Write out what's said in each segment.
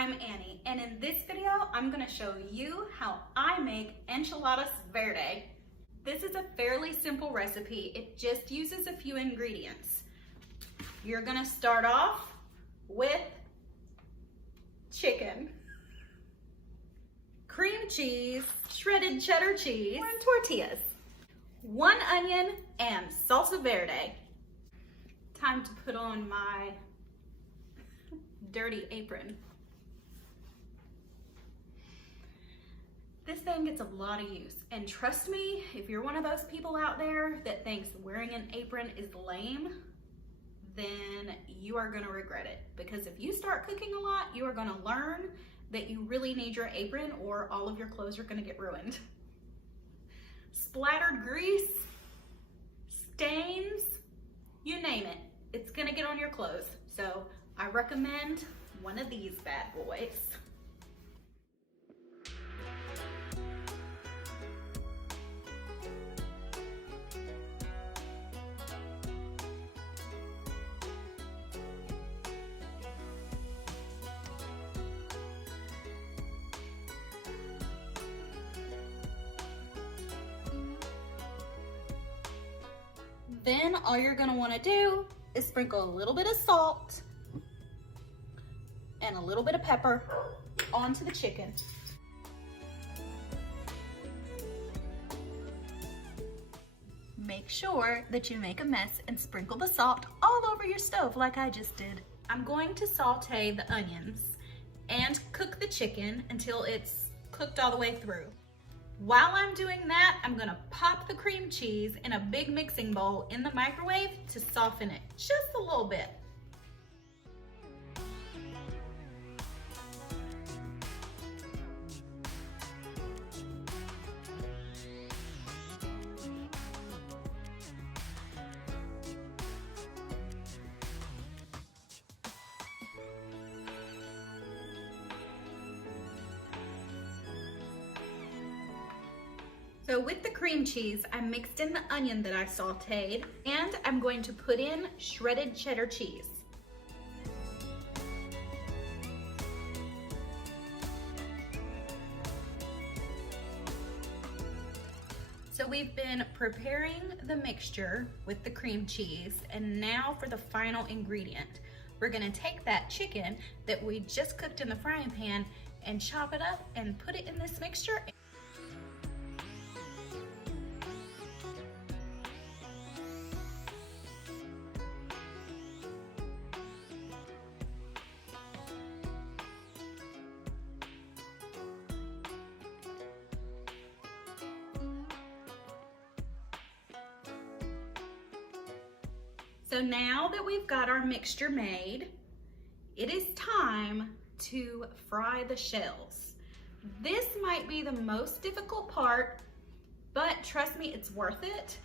I'm Annie, and in this video, I'm gonna show you how I make Enchiladas Verde. This is a fairly simple recipe. It just uses a few ingredients. You're gonna start off with chicken, cream cheese, shredded cheddar cheese, and tortillas, 1 onion, and salsa verde. Time to put on my dirty apron. This thing gets a lot of use, and trust me, if you're one of those people out there that thinks wearing an apron is lame, then you are gonna regret it, because if you start cooking a lot, you are gonna learn that you really need your apron or all of your clothes are gonna get ruined. Splattered grease, stains, you name it, it's gonna get on your clothes. So I recommend one of these bad boys. Then all you're gonna wanna do is sprinkle a little bit of salt and a little bit of pepper onto the chicken. Make sure that you make a mess and sprinkle the salt all over your stove like I just did. I'm going to saute the onions and cook the chicken until it's cooked all the way through. While I'm doing that, I'm gonna pop the cream cheese in a big mixing bowl in the microwave to soften it just a little bit. So with the cream cheese, I mixed in the onion that I sauteed, and I'm going to put in shredded cheddar cheese. So we've been preparing the mixture with the cream cheese, and now for the final ingredient. We're gonna take that chicken that we just cooked in the frying pan and chop it up and put it in this mixture. So now that we've got our mixture made, it is time to fry the shells. This might be the most difficult part, but trust me, it's worth it.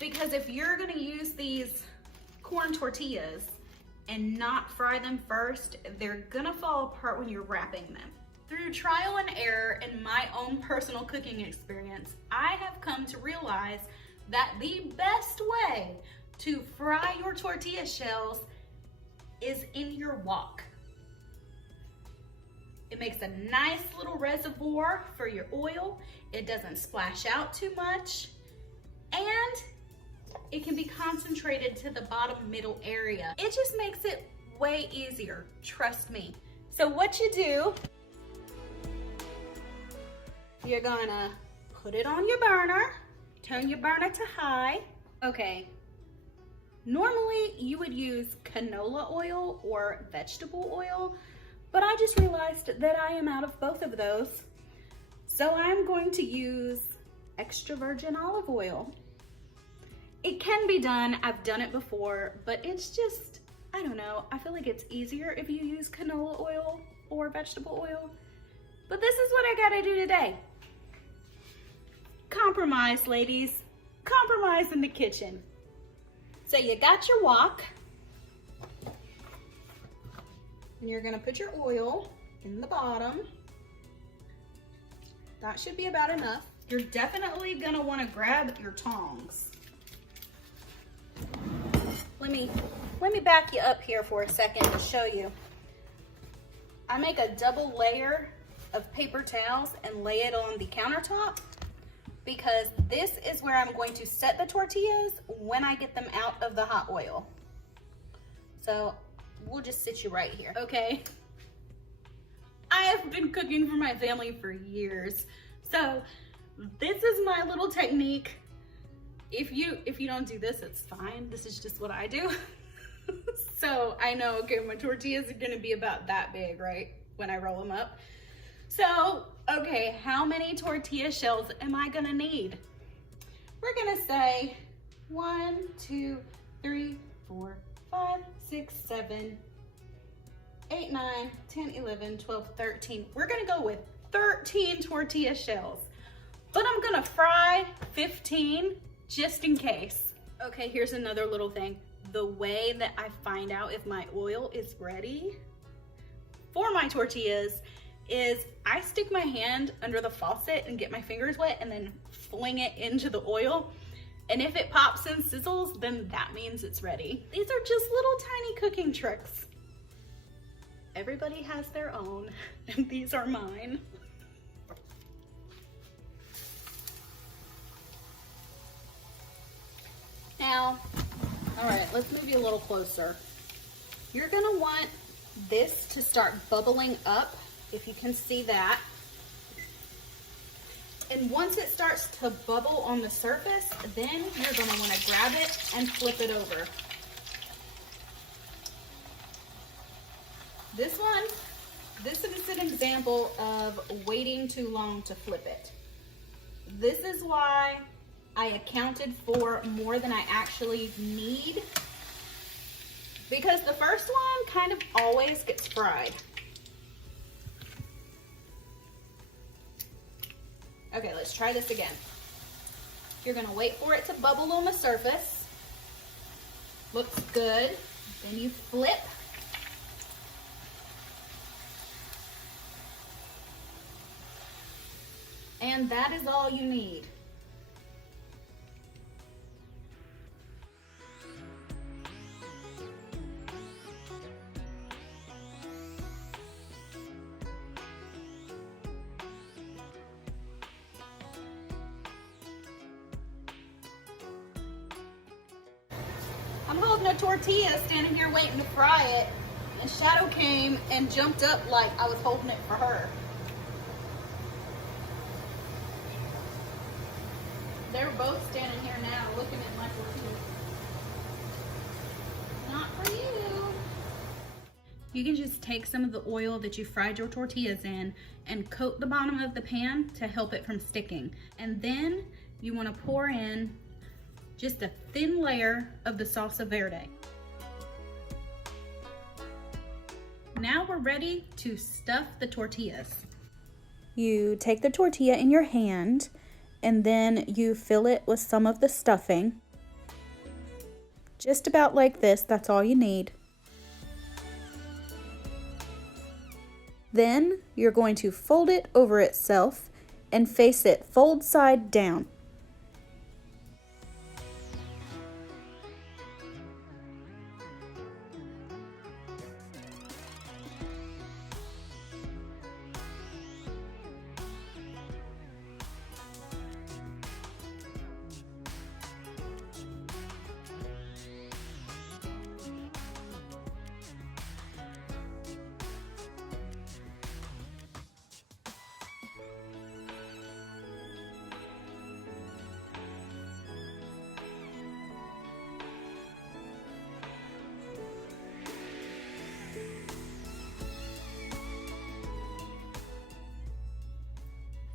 Because if you're gonna use these corn tortillas and not fry them first, they're gonna fall apart when you're wrapping them. Through trial and error and my own personal cooking experience, I have come to realize that the best way to fry your tortilla shells is in your wok. It makes a nice little reservoir for your oil. It doesn't splash out too much, and it can be concentrated to the bottom middle area. It just makes it way easier, trust me. So what you do, you're gonna put it on your burner. Turn your burner to high. Okay, normally you would use canola oil or vegetable oil, but I just realized that I am out of both of those. So I'm going to use extra virgin olive oil. It can be done, I've done it before, but it's just, I don't know, I feel like it's easier if you use canola oil or vegetable oil. But this is what I gotta do today. Compromise, ladies. Compromise in the kitchen. So you got your wok, and you're gonna put your oil in the bottom. That should be about enough. You're definitely gonna wanna grab your tongs. Let me let me back you up here for a second to show you. I make a double layer of paper towels and lay it on the countertop because this is where I'm going to set the tortillas when I get them out of the hot oil. So we'll just sit you right here. Okay. I have been cooking for my family for years. So this is my little technique. If you don't do this, it's fine. This is just what I do. So I know, okay, my tortillas are gonna be about that big, right? When I roll them up. So, okay, how many tortilla shells am I gonna need? We're gonna say 1, 2, 3, 4, 5, 6, 7, 8, 9, 10, 11, 12, 13. We're gonna go with 13 tortilla shells, but I'm gonna fry 15 just in case. Okay, here's another little thing. The way that I find out if my oil is ready for my tortillas is I stick my hand under the faucet and get my fingers wet and then fling it into the oil. And if it pops and sizzles, then that means it's ready. These are just little tiny cooking tricks. Everybody has their own, and these are mine. Now, all right, let's move you a little closer. You're gonna want this to start bubbling up, if you can see that. And once it starts to bubble on the surface, then you're gonna wanna grab it and flip it over. This is an example of waiting too long to flip it. This is why I accounted for more than I actually need, because the first one kind of always gets fried. Okay, let's try this again. You're gonna wait for it to bubble on the surface. Looks good. Then you flip. And that is all you need. I'm holding a tortilla, standing here waiting to fry it, and Shadow came and jumped up like I was holding it for her. They're both standing here now looking at my tortilla. Not for you. You can just take some of the oil that you fried your tortillas in and coat the bottom of the pan to help it from sticking. And then you want to pour in just a thin layer of the salsa verde. Now we're ready to stuff the tortillas. You take the tortilla in your hand and then you fill it with some of the stuffing. Just about like this, that's all you need. Then you're going to fold it over itself and face it fold side down.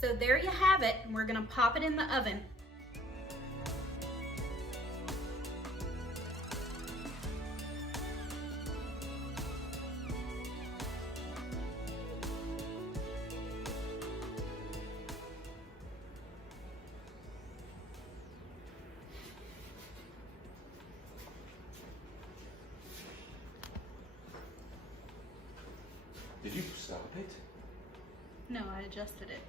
So there you have it. We're gonna pop it in the oven. Did you stop it? No, I adjusted it.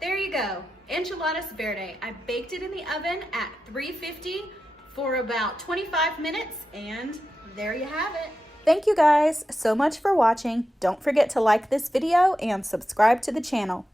There you go, Enchiladas Verde. I baked it in the oven at 350 for about 25 minutes, and there you have it. Thank you guys so much for watching. Don't forget to like this video and subscribe to the channel.